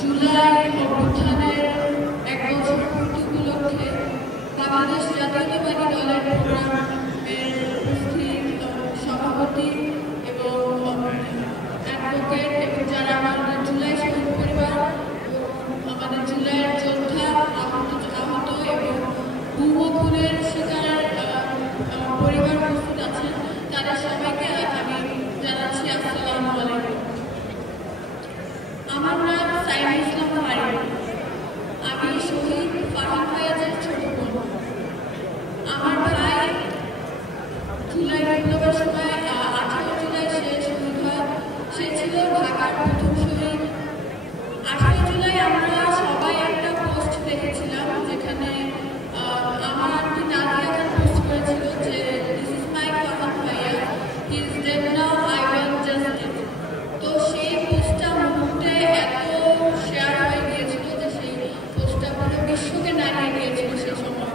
জুলাই অভ্যুত্থানের ১ বছর পূর্তি উপলক্ষে বাংলাদেশ জাতীয়তাবাদী দলের প্রোগ্রামের উপস্থিত সভাপতি এবং অ্যাডভোকেট এবং যারা আমাদের জুলাই শহীদ পরিবার আমাদের জুলাইয়ের যোদ্ধা আহত এবং ভূমিকম্পের শিকার পরিবার উপস্থিত আছেন, তাদের সবাইকে আমি জানাচ্ছি আসসালামু আলাইকুম। আমার নাম সাইমা ইসলাম হারিম। আমি শহীদ ফারহান ফায়াজের ছোট বোন। আমার ভাই জুলাই বিপ্লবের সময় 18 জুলাই সে শহীদ হয়। সে ছিল ঢাকার প্রথম শহীদ। 18 জুলাই আমরা সবাই একটা পোস্ট দেখেছিলাম, যেখানে আমার আন্টি নাদিয়া খান পোস্ট করেছিল যে this is my Farhan Fayaz, he is dead now, I want justice. তো সেই পোস্টটা মুহূর্তে এত শেয়ার হয়ে গিয়েছিল যে সেই পোস্টটা পুরো বিশ্বকে নাড়িয়ে দিয়েছিল সেই সময়।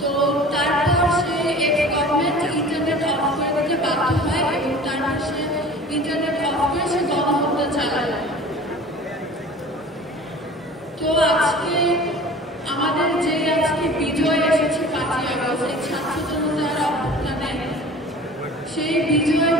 তো তারপর সে এক্স গভর্নমেন্ট ইন্টারনেট অফ করে দিতে বাধ্য হয় এবং তারপর সে ইন্টারনেট অফ করে সে গণহত্যা চালায়। তো আজকে আমাদের যে আজকে বিজয় এসেছে 5ই আগস্ট এই ছাত্র জনতার অভ্যুত্থানে, সেই বিজয়